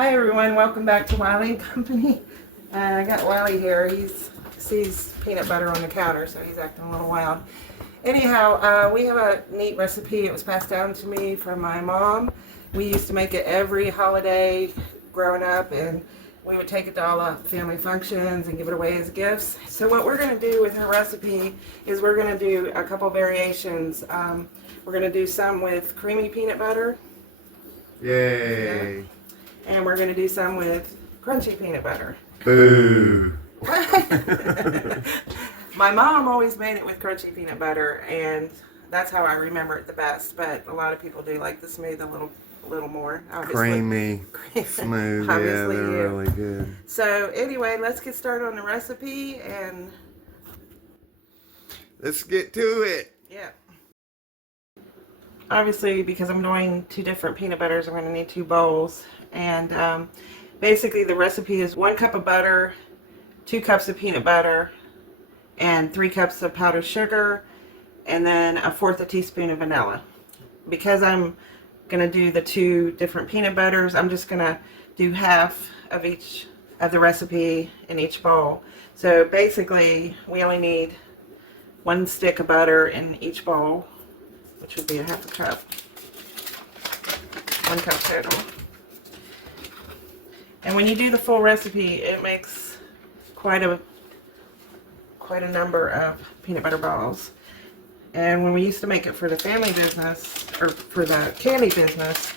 Hi everyone, welcome back to Wiley and Company. I got Wiley here. He sees peanut butter on the counter, so he's acting a little wild. Anyhow, we have a neat recipe. It was passed down to me from my mom. We used to make it every holiday growing up, and we would take it to all the family functions and give it away as gifts. So what we're going to do with her recipe is we're going to do a couple variations. We're going to do some with creamy peanut butter. Yay! Yeah. And we're going to do some with crunchy peanut butter. Boo! My mom always made it with crunchy peanut butter, and that's how I remember it the best. But a lot of people do like the smooth a little more. Creamy, smooth. Yeah, they're really good. So anyway, let's get started on the recipe and let's get to it. Yeah. Obviously, because I'm doing two different peanut butters, I'm going to need 2 bowls. And basically the recipe is 1 cup of butter, 2 cups of peanut butter, and 3 cups of powdered sugar, and then 1/4 teaspoon of vanilla. Because I'm going to do the 2 different peanut butters, I'm just going to do half of each of the recipe in each bowl. So basically we only need 1 stick of butter in each bowl, which would be a 1/2 cup. 1 cup total. And when you do the full recipe, it makes quite a number of peanut butter balls. And when we used to make it for the family business, or for the candy business,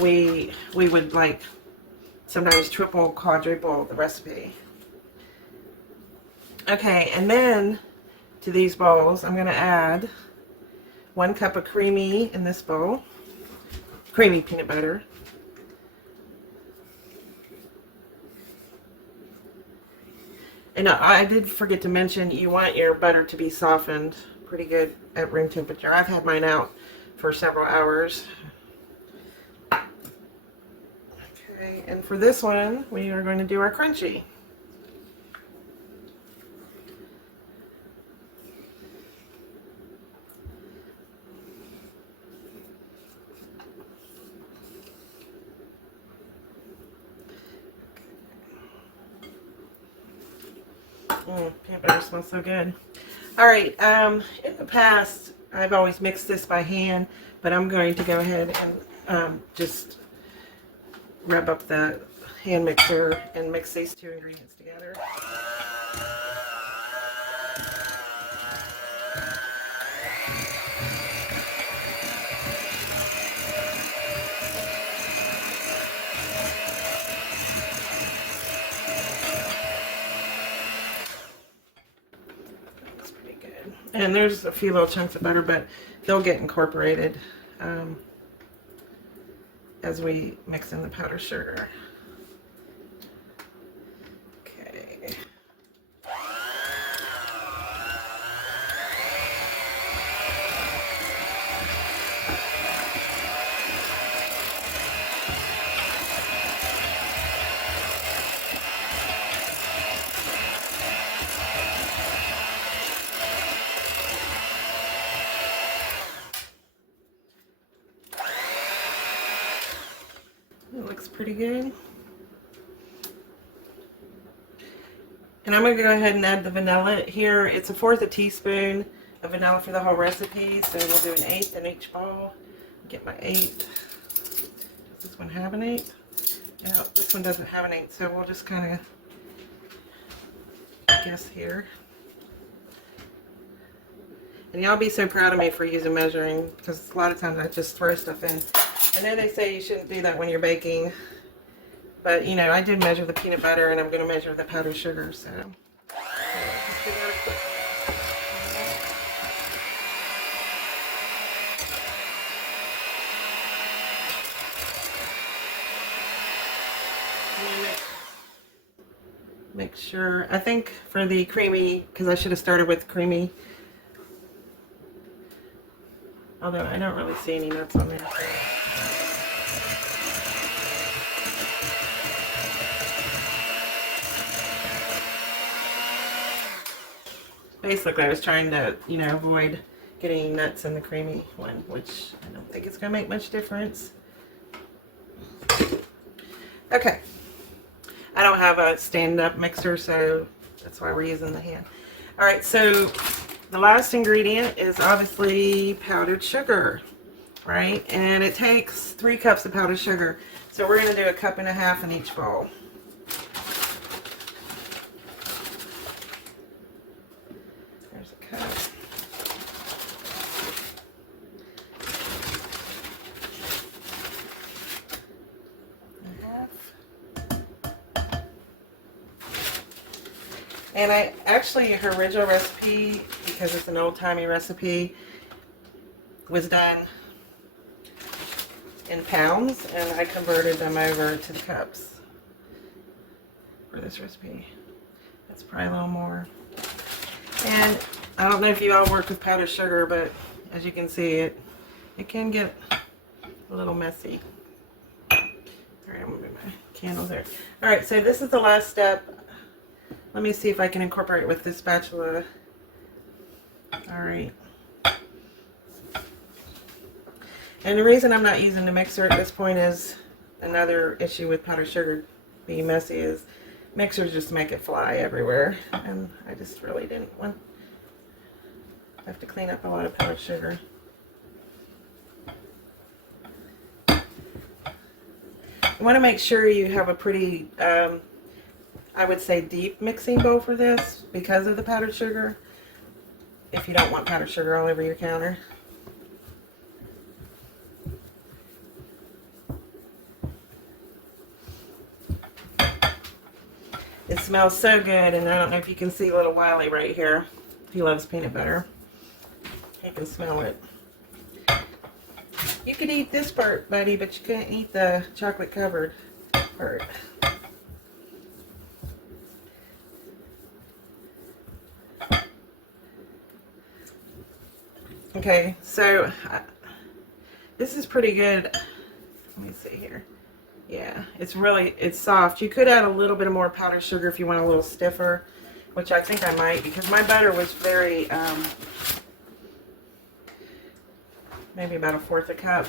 we would like sometimes triple, quadruple the recipe. Okay, and then to these bowls, I'm going to add 1 cup of creamy in this bowl, creamy peanut butter. And I did forget to mention, you want your butter to be softened pretty good at room temperature. I've had mine out for several hours. Okay, and for this one, we are going to do our crunchy. Peanut butter smells so good. Alright, in the past, I've always mixed this by hand, but I'm going to go ahead and just rub up the hand mixer and mix these 2 ingredients together. And there's a few little chunks of butter, but they'll get incorporated as we mix in the powdered sugar. Okay. It looks pretty good. And I'm going to go ahead and add the vanilla here. It's 1/4 teaspoon of vanilla for the whole recipe, so we'll do 1/8 in each bowl. Get my 1/8. Does this one have an 1/8? No, this one doesn't have an 1/8, so we'll just kind of guess here. And y'all be so proud of me for using measuring, because a lot of times I just throw stuff in. I know they say you shouldn't do that when you're baking, but you know, I did measure the peanut butter and I'm going to measure the powdered sugar, so. Make sure, I think for the creamy, because I should have started with creamy, although I don't really see any nuts on there. Basically, I was trying to, you know, avoid getting nuts in the creamy one, which I don't think it's going to make much difference. Okay. I don't have a stand-up mixer, so that's why we're using the hand. All right, so the last ingredient is obviously powdered sugar, right? And it takes 3 cups of powdered sugar. So we're going to do 1.5 cups in each bowl. There's a cup. And I actually, her original recipe, because it's an old-timey recipe, was done in pounds, and I converted them over to the cups for this recipe. That's probably a little more. And I don't know if you all work with powdered sugar, but as you can see, it can get a little messy. All right, I'm gonna move my candles there. All right, so this is the last step. Let me see if I can incorporate it with this spatula. All right. And the reason I'm not using the mixer at this point is another issue with powdered sugar being messy is mixers just make it fly everywhere. And I just really didn't want to have to clean up a lot of powdered sugar. You want to make sure you have a pretty, I would say, deep mixing bowl for this because of the powdered sugar, if you don't want powdered sugar all over your counter. It smells so good, and I don't know if you can see little Wiley right here. He loves peanut butter. He can smell it. You could eat this part, buddy, but you can't eat the chocolate covered part. Okay, so this is pretty good. Let me see here. Yeah, it's soft. You could add a little bit more powdered sugar if you want a little stiffer, which I think I might, because my butter was very, maybe about 1/4 cup.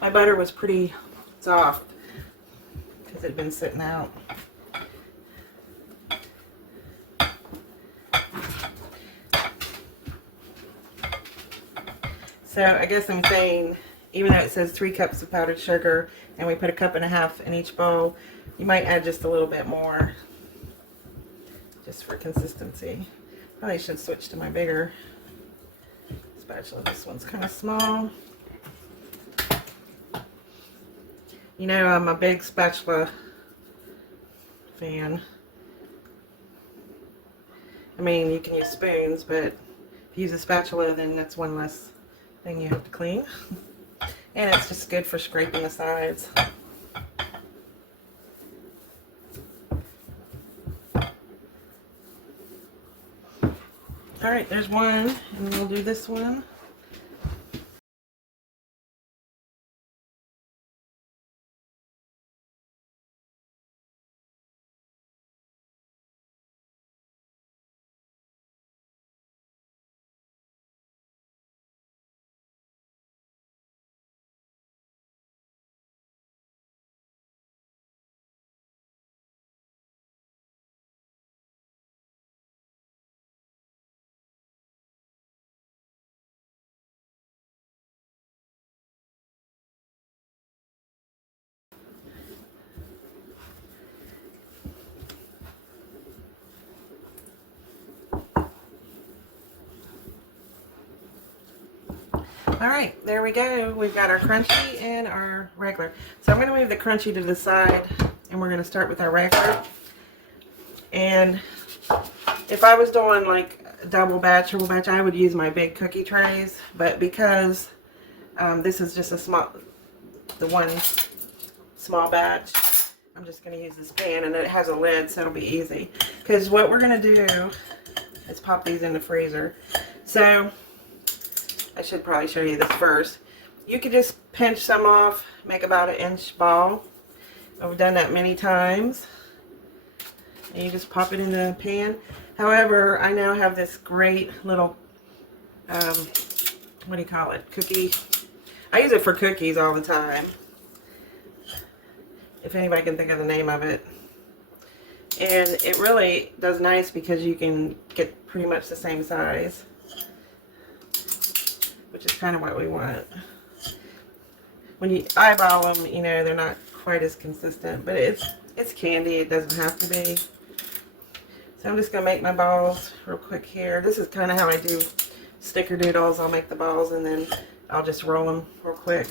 My butter was pretty soft because it had been sitting out. So I guess I'm saying, even though it says 3 cups of powdered sugar and we put 1.5 cups in each bowl, you might add just a little bit more just for consistency. Probably should switch to my bigger spatula. This one's kind of small. You know, I'm a big spatula fan. I mean, you can use spoons, but if you use a spatula, then that's one less thing you have to clean. And it's just good for scraping the sides. Alright, there's one, and we'll do this one. Alright, there we go. We've got our crunchy and our regular. So I'm going to move the crunchy to the side, and we're going to start with our regular. And if I was doing like double batch, triple batch, I would use my big cookie trays. But because this is just the one small batch, I'm just going to use this pan, and it has a lid, so it'll be easy. Because what we're going to do is pop these in the freezer. So I should probably show you this first. You could just pinch some off, make about 1-inch ball. I've done that many times. And you just pop it in the pan. However, I now have this great little, what do you call it? Cookie. I use it for cookies all the time. if anybody can think of the name of it. And it really does nice because you can get pretty much the same size, which is kind of what we want. When you eyeball them, you know, they're not quite as consistent, but it's candy. It doesn't have to be. So I'm just going to make my balls real quick here. This is kind of how I do snickerdoodles. I'll make the balls and then I'll just roll them real quick.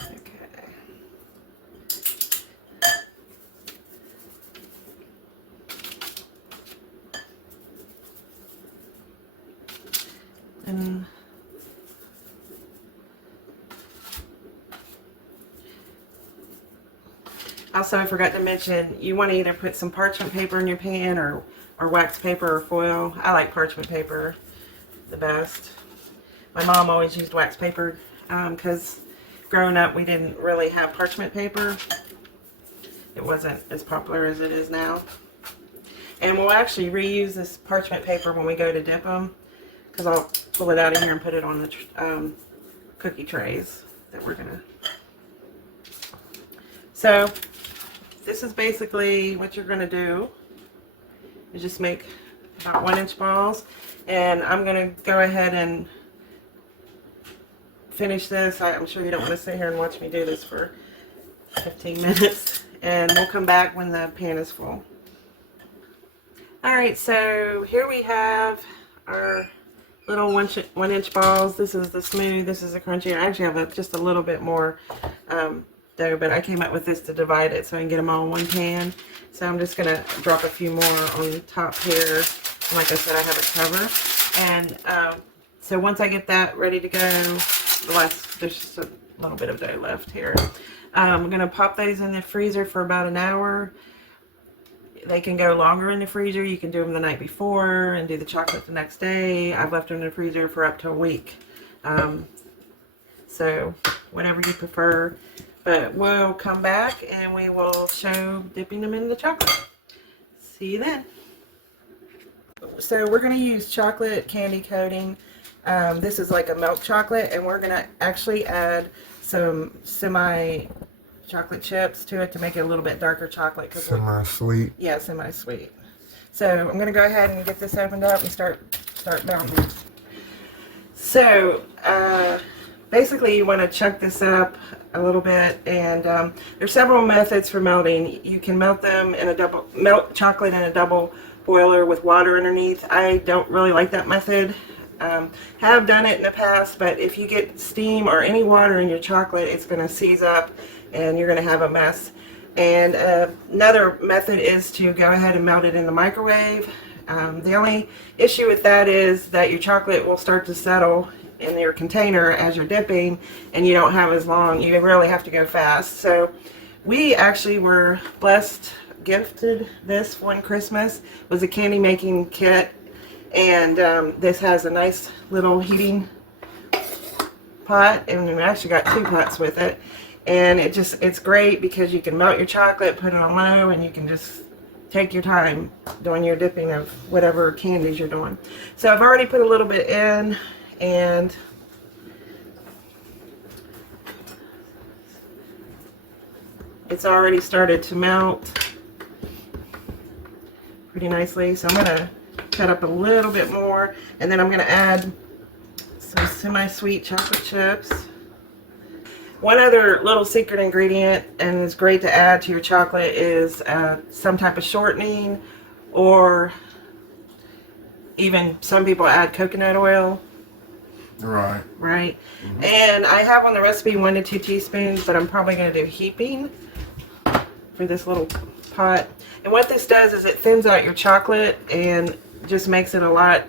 Okay. And also, I forgot to mention, you want to either put some parchment paper in your pan or wax paper or foil. I like parchment paper the best. My mom always used wax paper because growing up we didn't really have parchment paper. It wasn't as popular as it is now. And we'll actually reuse this parchment paper when we go to dip them, because I'll pull it out of here and put it on the cookie trays that we're gonna. So this is basically what you're gonna do. You just make about 1-inch balls, and I'm gonna go ahead and finish this. I'm sure you don't want to sit here and watch me do this for 15 minutes, and we'll come back when the pan is full. Alright, so here we have our little 1-inch balls. This is the smooth, this is the crunchy. I actually have just a little bit more dough, but I came up with this to divide it so I can get them all in one pan. So I'm just going to drop a few more on top here. And like I said, I have it covered. And so once I get that ready to go, there's just a little bit of dough left here. I'm going to pop those in the freezer for about an hour. They can go longer in the freezer. You can do them the night before and do the chocolate the next day. I've left them in the freezer for up to a week. So whatever you prefer. But we'll come back and we will show dipping them in the chocolate. See you then. So we're going to use chocolate candy coating. This is like a milk chocolate, and we're going to actually add some semi-chocolate chips to it to make it a little bit darker chocolate. Semi-sweet? Yeah, semi-sweet. So I'm going to go ahead and get this opened up and start melting. So basically you want to chunk this up a little bit, and there's several methods for melting. You can melt them in melt chocolate in a double boiler with water underneath. I don't really like that method. Have done it in the past, but if you get steam or any water in your chocolate, it's going to seize up and you're going to have a mess. And another method is to go ahead and melt it in the microwave. The only issue with that is that your chocolate will start to settle in your container as you're dipping, and you don't have as long. You really have to go fast. So we actually were gifted this one Christmas. It was a candy making kit, and this has a nice little heating pot, and we actually got 2 pots with it. And it's great because you can melt your chocolate, put it on low, and you can just take your time doing your dipping of whatever candies you're doing. So I've already put a little bit in, and it's already started to melt pretty nicely. So I'm going to cut up a little bit more, and then I'm going to add some semi-sweet chocolate chips. One other little secret ingredient, and it's great to add to your chocolate, is some type of shortening, or even some people add coconut oil. Right. Right. Mm-hmm. And I have on the recipe 1 to 2 teaspoons, but I'm probably going to do heaping for this little pot. And what this does is it thins out your chocolate and just makes it a lot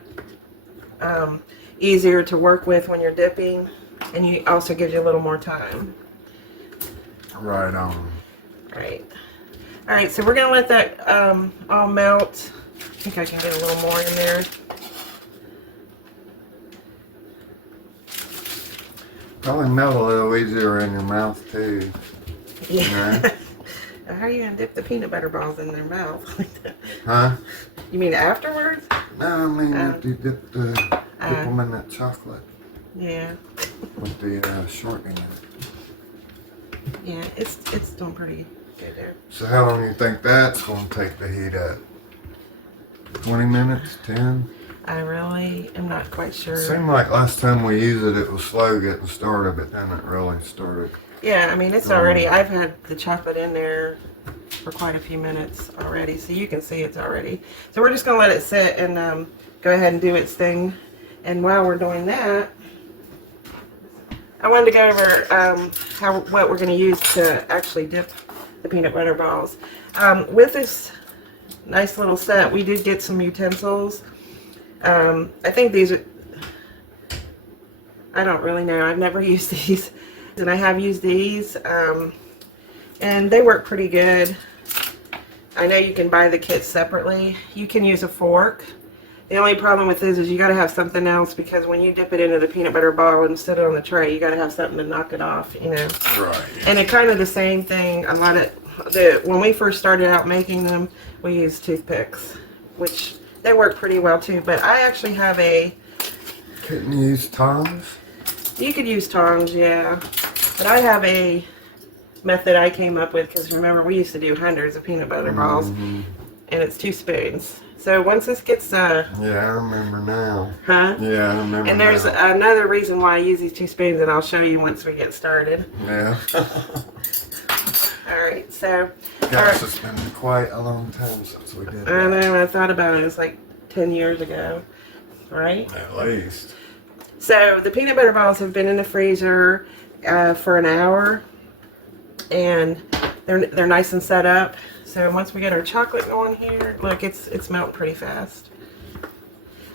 easier to work with when you're dipping, and you also gives you a little more time. Right on. Right. All right, so we're going to let that all melt. I think I can get a little more in there. Probably melt a little easier in your mouth too. Yeah. You know? How are you gonna dip the peanut butter balls in their mouth like that? Huh? You mean afterwards? No, I mean after you dip them in that chocolate. Yeah. With the shortening. Yeah, it's doing pretty good there. So how long do you think that's going to take to heat up? 20 minutes? 10? I really am not quite sure. It seemed like last time we used it, it was slow getting started, but then it really started. Yeah, I mean, it's already, I've had the chocolate in there for quite a few minutes already, so you can see it's already. So we're just going to let it sit and go ahead and do its thing. And while we're doing that, I wanted to go over what we're going to use to actually dip the peanut butter balls. With this nice little set, we did get some utensils. I think these are, I don't really know. I've never used these. And I have used these. And they work pretty good. I know you can buy the kits separately. You can use a fork. The only problem with this is you got to have something else, because when you dip it into the peanut butter ball and sit it on the tray, you got to have something to knock it off, you know. Right. And it kind of the same thing. A lot of when we first started out making them, we used toothpicks, which they work pretty well too. But I actually have a. Couldn't you use tongs? You could use tongs, yeah. But I have a method I came up with, because remember we used to do hundreds of peanut butter balls, and it's 2 spoons. So once this gets yeah, I remember now. Huh? Yeah, I remember. And there's another reason why I use these 2 spoons, and I'll show you once we get started. Yeah. Alright, so Gosh, it's been quite a long time since we did that. I know, I thought about it was like 10 years ago, right? At least. So the peanut butter balls have been in the freezer for an hour, and they're nice and set up. So once we get our chocolate going here, look, it's melting pretty fast.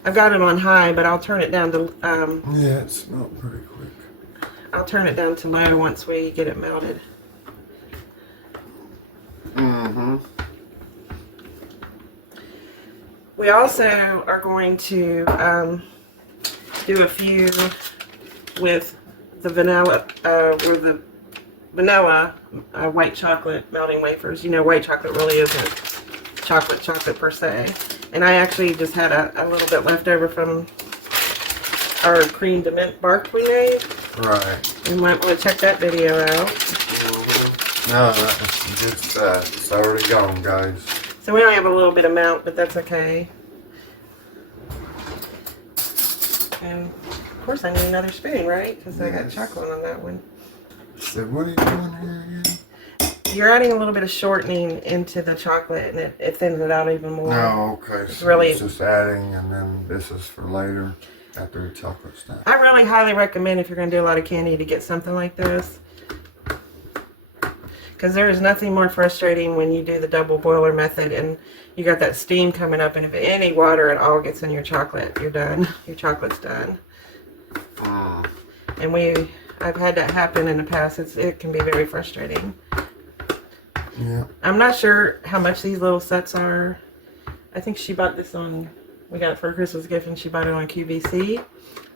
I've got it on high, but I'll turn it down to yeah, it smelled pretty quick. I'll turn it down to low once we get it melted. We also are going to do a few with the vanilla, white chocolate melting wafers. You know, white chocolate really isn't chocolate per se. And I actually just had a little bit left over from our cream de mint bark we made. Right. You might want to check that video out. No, that's good stuff. It's already gone, guys. So we only have a little bit of melt, but that's okay. And of course I need another spoon, right? Because I got chocolate on that one. So what are you doing here again? You're adding a little bit of shortening into the chocolate, and it thins it out even more. Oh, okay. It's So really, it's just adding, and then this is for later, after the chocolate's done. I really highly recommend, if you're going to do a lot of candy, to get something like this. Because there is nothing more frustrating when you do the double boiler method and you got that steam coming up, and if any water at all gets in your chocolate, you're done. Your chocolate's done. And I've had that happen in the past. It can be very frustrating. Yeah. I'm not sure how much these little sets are. I think she bought this we got it for a Christmas gift, and she bought it on QVC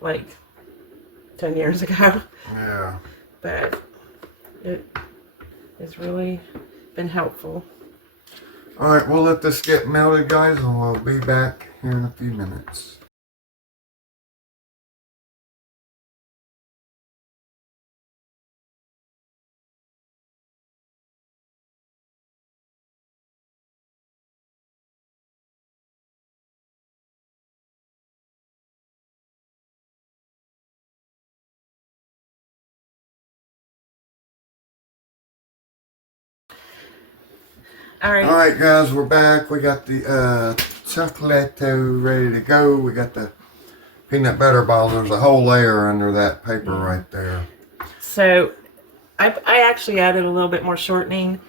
like 10 years ago. Yeah. But it's really been helpful. Alright, we'll let this get melted, guys, and we'll be back here in a few minutes. Alright, guys, we're back. We got the chocolate ready to go. We got the peanut butter balls. There's a whole layer under that paper right there. So I actually added a little bit more shortening,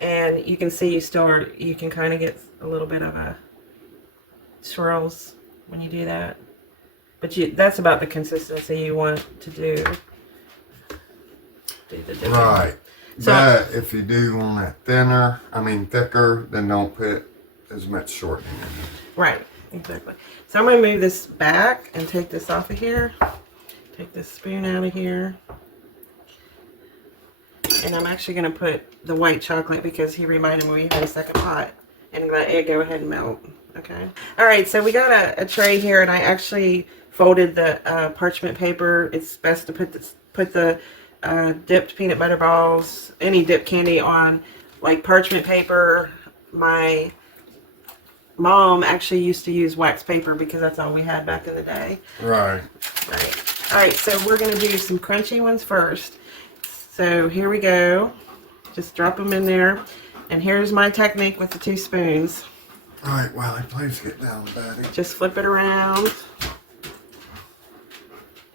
and you can see you can kind of get a little bit of a swirls when you do that. But that's about the consistency you want to do the dipping. Right. So, but if you do want that thicker, then don't put as much shortening in it. Right, exactly. So I'm going to move this back and take this off of here. Take this spoon out of here. And I'm actually going to put the white chocolate, because he reminded me we had a second pot. And let it go ahead and melt. Okay. Alright, so we got a tray here, and I actually folded the parchment paper. It's best to put the dipped peanut butter balls, any dipped candy on like parchment paper. My mom actually used to use wax paper because that's all we had back in the day. Right. Right. All right, so we're going to do some crunchy ones first. So here we go. Just drop them in there. And here's my technique with the 2 spoons. All right, Wiley, please get down, buddy. Just flip it around.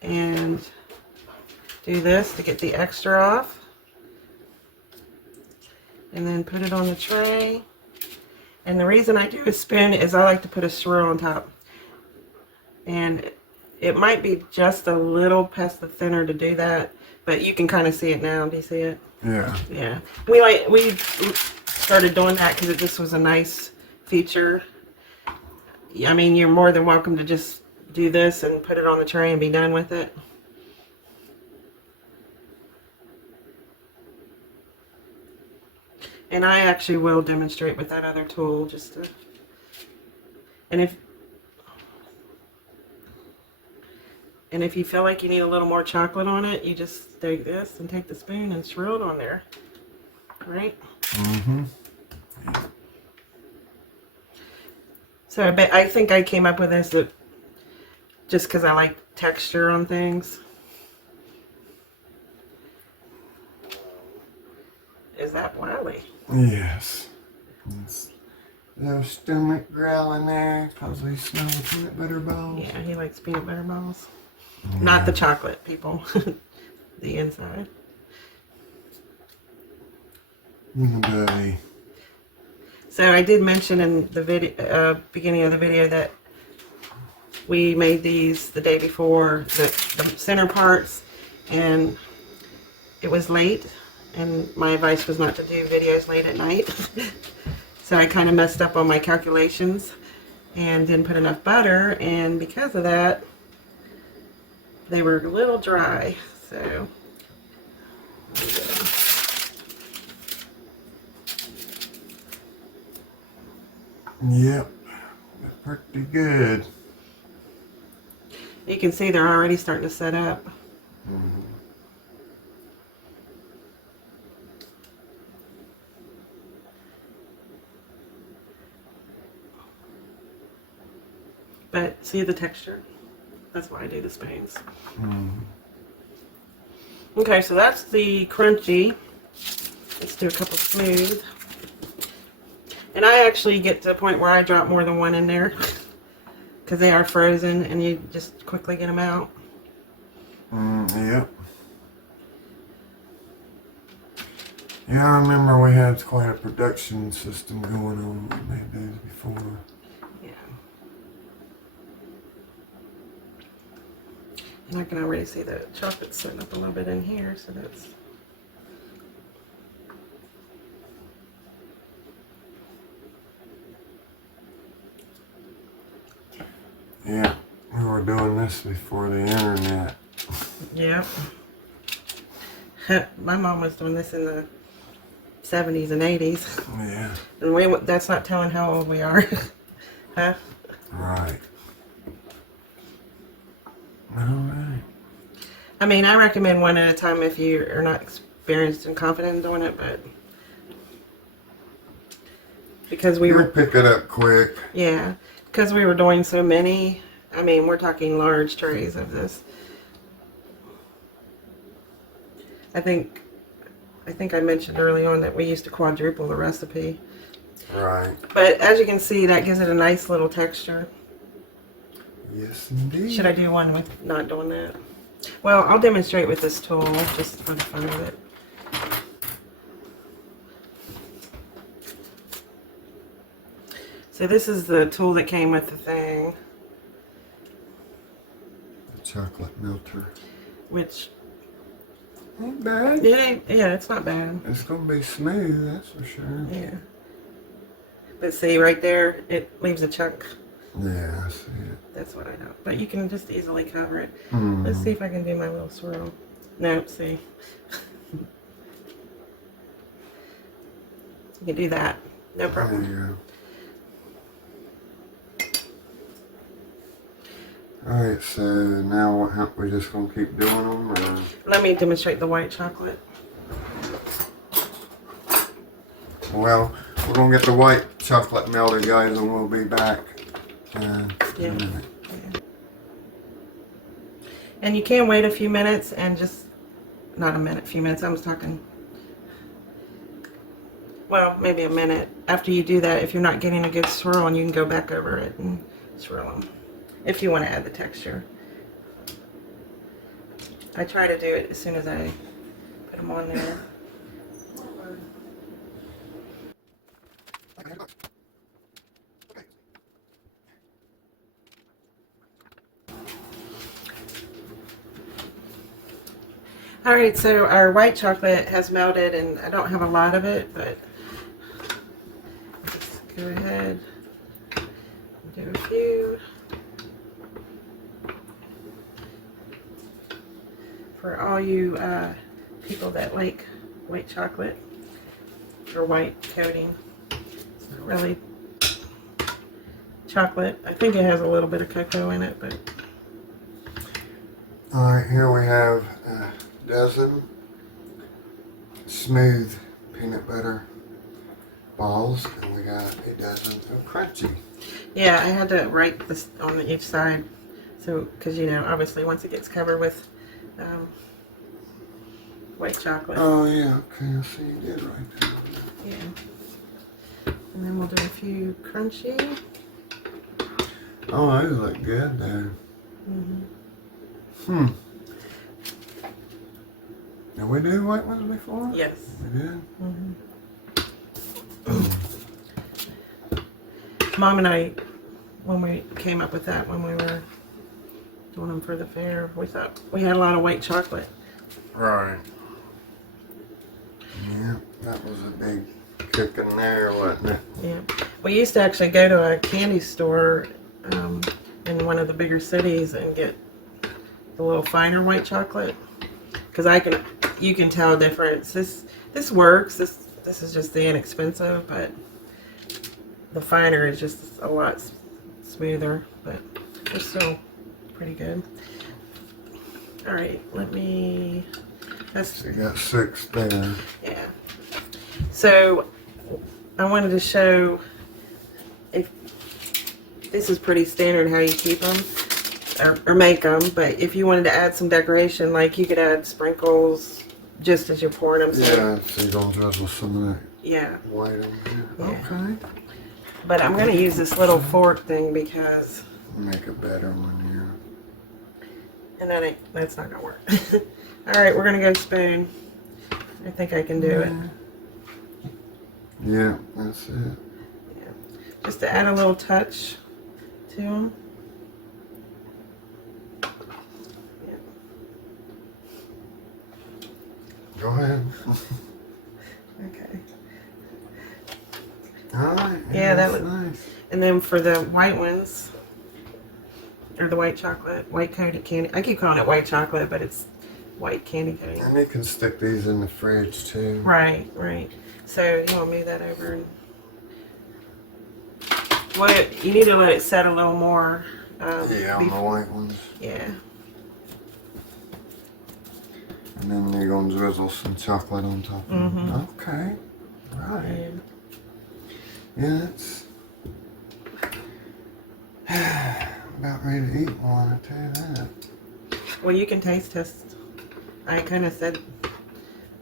And do this to get the extra off. And then put it on the tray. And the reason I do a spoon is I like to put a swirl on top. And it might be just a little past the thinner to do that, but you can kind of see it now. Do you see it? Yeah. Yeah. We started doing that because it just was a nice feature. I mean, you're more than welcome to just do this and put it on the tray and be done with it. And I actually will demonstrate with that other tool just to, and if you feel like you need a little more chocolate on it, you just take this and take the spoon and swirl it on there. Right? Mm-hmm. So I think I came up with this just because I like texture on things. Is that Wiley? Yes. No stomach growling there because we smell the peanut butter balls. Yeah, he likes peanut butter balls. Yeah. Not the chocolate, people. The inside. Buddy. So I did mention in the video, beginning of the video, that we made these the day before, the center parts, and it was late, and my advice was not to do videos late at night. So I kind of messed up on my calculations and didn't put enough butter, and because of that, they were a little dry. So yep, pretty good. you can see they're already starting to set up. Mm-hmm. But see the texture? That's why I do the spoons. Mm-hmm. Okay, so that's the crunchy. Let's do a couple smooth. And I actually get to the point where I drop more than one in there because they are frozen and you just quickly get them out. Yep. Yeah, I remember we had quite a production system going on when we made those before. Yeah. And I can already see the chocolate setting up a little bit in here, so that's... Yeah, we were doing this before the internet. Yeah. My mom was doing this in the 70s and 80s. Yeah. And that's not telling how old we are. Huh? Right. Alright. I mean, I recommend one at a time if you are not experienced and confident in doing it, but because we You'll were... pick it up quick. Yeah. Because we were doing so many, I mean, we're talking large trays of this. I think I mentioned early on that we used to quadruple the recipe. Right. But as you can see, that gives it a nice little texture. Yes, indeed. Should I do one with not doing that? Well, I'll demonstrate with this tool just for the fun of it. So this is the tool that came with the thing. The chocolate melter. Which... Ain't bad. It ain't, yeah, it's not bad. It's gonna be smooth, that's for sure. Yeah. But see, right there, it leaves a chunk. Yeah, I see it. That's what I know. But you can just easily cover it. Mm. Let's see if I can do my little swirl. No, see. You can do that. No problem. There you go. Alright, so now what, we're just going to keep doing them? Or? Let me demonstrate the white chocolate. Well, we're going to get the white chocolate melted, guys, and we'll be back in a minute. Yeah. And you can wait a few minutes and just, not a minute, few minutes, I was talking, well, maybe a minute. After you do that, if you're not getting a good swirl, and you can go back over it and swirl them, if you want to add the texture. I try to do it as soon as I put them on there. Alright, so our white chocolate has melted, and I don't have a lot of it, but let's go ahead and do a few. For all you people that like white chocolate or white coating, it's not really chocolate. I think it has a little bit of cocoa in it, but. Alright, here we have a dozen smooth peanut butter balls, and we got a dozen of crunchy. Yeah, I had to write this on each side, so because you know, obviously once it gets covered with white chocolate. Oh yeah, okay, I see you did right there. Yeah. And then we'll do a few crunchy. Oh, those look good there. Mm-hmm. Did we do white ones before? Yes. We did? Mom and I, when we came up with that, when we were doing them for the fair, we thought we had a lot of white chocolate. Right. Yeah, that was a big kick in there, wasn't it? Yeah. We used to actually go to a candy store in one of the bigger cities and get the little finer white chocolate, because you can tell a difference. This works. This is just the inexpensive, but the finer is just a lot smoother, but they're still pretty good. All right, So you got 6 there. Yeah. So I wanted to show, if this is pretty standard how you keep them or make them, but if you wanted to add some decoration, like you could add sprinkles just as you're pouring them. Yeah, so you're going to drizzle some of that white on Yeah. here. Okay. But I'm going to use this little fork thing because... Make a better one here. And that's not going to work. Alright, we're going to go spoon. I think I can do it. Yeah, that's it. Yeah. Just to add a little touch to them. Yeah. Go ahead. Okay. Alright. Yeah, that looks looks nice. And then for the white ones, or the white chocolate, white coated candy. I keep calling it white chocolate, but it's white candy coating. And you can stick these in the fridge too. Right, right. So you want to move that over and you need to let it set a little more. Yeah, on the white ones. Yeah. And then you're going to drizzle some chocolate on top of them. Okay. Right. Yeah, it's about ready to eat one, I tell you that. Well, you can taste test. I kind of said,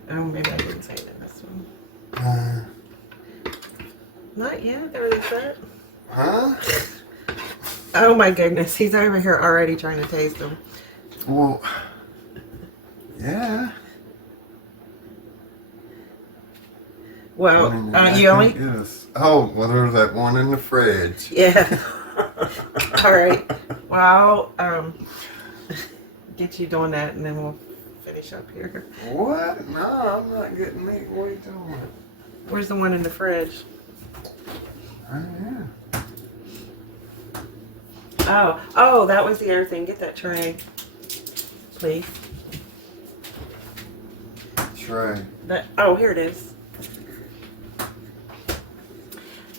oh, maybe I didn't say it in this one. Not yet, there is that. Huh? Oh my goodness, he's over here already trying to taste them. Well, yeah. Well, I mean, you only... Yes. Oh, well, there's that one in the fridge. Yeah. All right. Well, get you doing that, and then we'll finish up here. What? No, I'm not getting meat. What are you doing? Where's the one in the fridge? Right here. Oh, that was the other thing. Get that tray, please. Tray. Oh, here it is.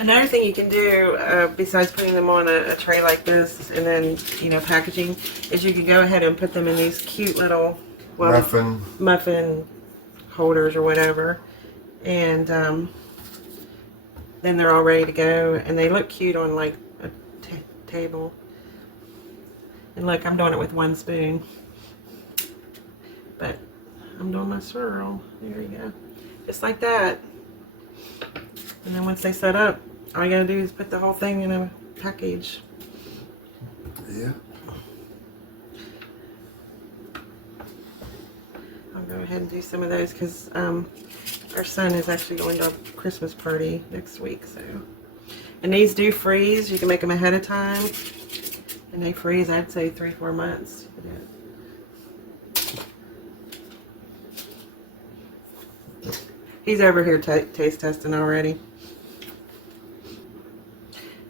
Another thing you can do, besides putting them on a tray like this and then, you know, packaging, is you can go ahead and put them in these cute little muffin holders or whatever. And then they're all ready to go. And they look cute on like a table. And look, I'm doing it with 1 spoon. But I'm doing my swirl. There you go. Just like that. And then once they set up, all you gotta do is put the whole thing in a package. Yeah. I'll go ahead and do some of those because our son is actually going to a Christmas party next week. So, and these do freeze. You can make them ahead of time, and they freeze. I'd say 3-4 months. He's over here taste testing already.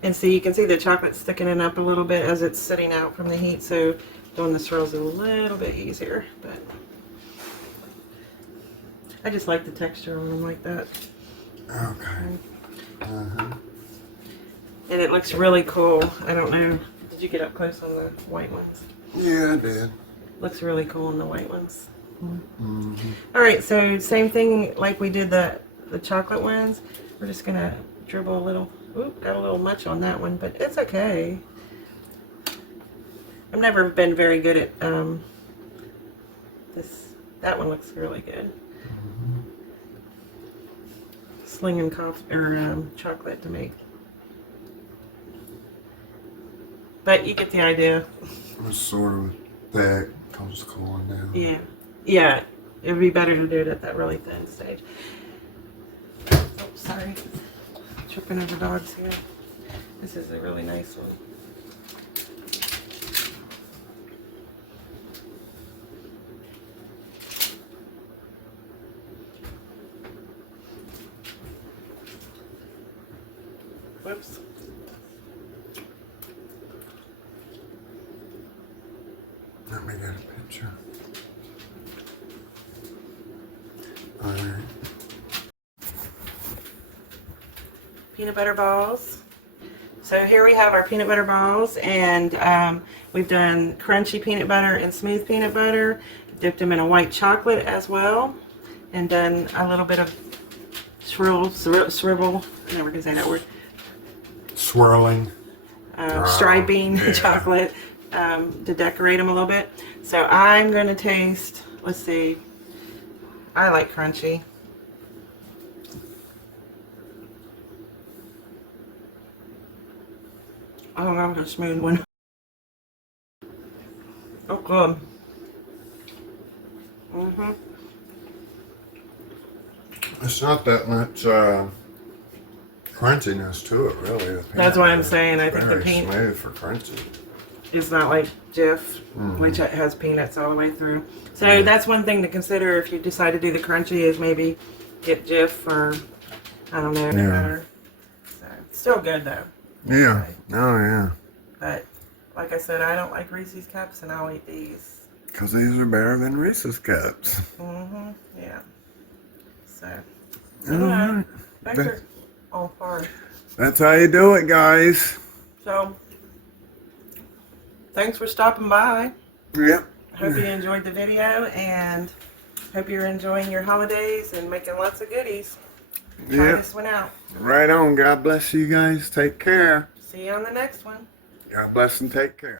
And see, you can see the chocolate thickening up a little bit as it's sitting out from the heat, so doing the swirls is a little bit easier. But I just like the texture on them like that. Okay. Uh-huh. And it looks really cool. I don't know. Did you get up close on the white ones? Yeah, I did. Looks really cool on the white ones. Mm-hmm. All right, so same thing like we did the chocolate ones. We're just gonna dribble a little. Oop, got a little much on that one, but it's okay. I've never been very good at this. That one looks really good. Mm-hmm. Slinging coffee or chocolate to make. But you get the idea. It's sort of thick. Comes cooling down. Yeah. Yeah. It would be better to do it at that really thin stage. Oh, sorry. Tripping over dogs here. This is a really nice one. Whoops. Let me get a picture. All right. Peanut butter balls. So here we have our peanut butter balls, and we've done crunchy peanut butter and smooth peanut butter. Dipped them in a white chocolate as well, and done a little bit of swivel. I never can say that word. Swirling. Striping yeah. chocolate to decorate them a little bit. So I'm going to taste. Let's see. I like crunchy. Oh, that was a smooth one. Oh, good. Mm-hmm. It's not that much crunchiness to it, really. That's what I'm saying. I think the peanut smooth for crunchy. It's not like Jif, which has peanuts all the way through. So that's one thing to consider if you decide to do the crunchy is maybe get Jif or I don't know. Yeah. So still good though. Yeah. Oh yeah. But like I said, I don't like Reese's cups, and I'll eat these. Because these are better than Reese's cups. Mm-hmm. Yeah. So. All right. Thanks for all far. That's how you do it, guys. So. Thanks for stopping by. Yep. Hope you enjoyed the video, and hope you're enjoying your holidays and making lots of goodies. Try this one out. Right on. God bless you guys. Take care. See you on the next one. God bless and take care.